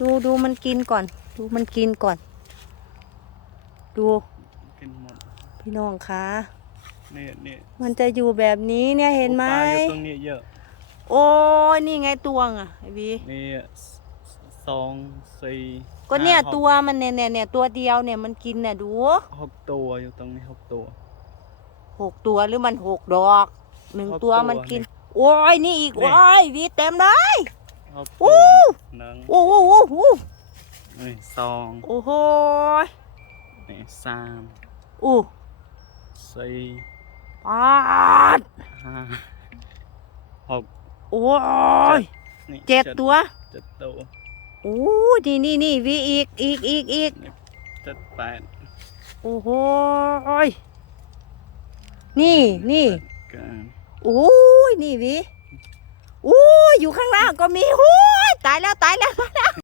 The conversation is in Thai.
ดูดูมันกินก่อน ดูมันกินก่อน ดูกินหมดพี่น้องคะนี่นี่มันจะอยู่แบบนี้เนี่ยเห็นไหมปลาอยู่ตรงนี้เยอะ โอ้ยนี่ไงตวงอะไอวีนี่สองสี่ก็เนี่ยห้าหตัวมันเนี่ยเนี่ยเนี่ยตัวเดียวเนี่ยมันกินเนี่ยดูหกตัวอยู่ตรงนี้หกตัว หกตัวหรือมันหกดอกหนึ่งหกตัวตัวมันกิน นี่ โอ้ยนี่อีกนี่โอ้ยวีเต็มเลยหกโอ้ตัวหนึ่งโอ้โหโอ้โหนี่ สองโอ้โหนี่สามอู้สี่ปาดห้าหกโอ้ยนี่เจ็ดตัว เจ็ดตัวโอ้ยนี่นี่นี่วีอีกอีกอีกอีกนี่เจ็ดแปดโอ้โหยนี่นี่เกันโอ้ยนี่วีโอ้ยอยู่ข้างล่างก็มีโอ้ยตายแล้วตายแล้ว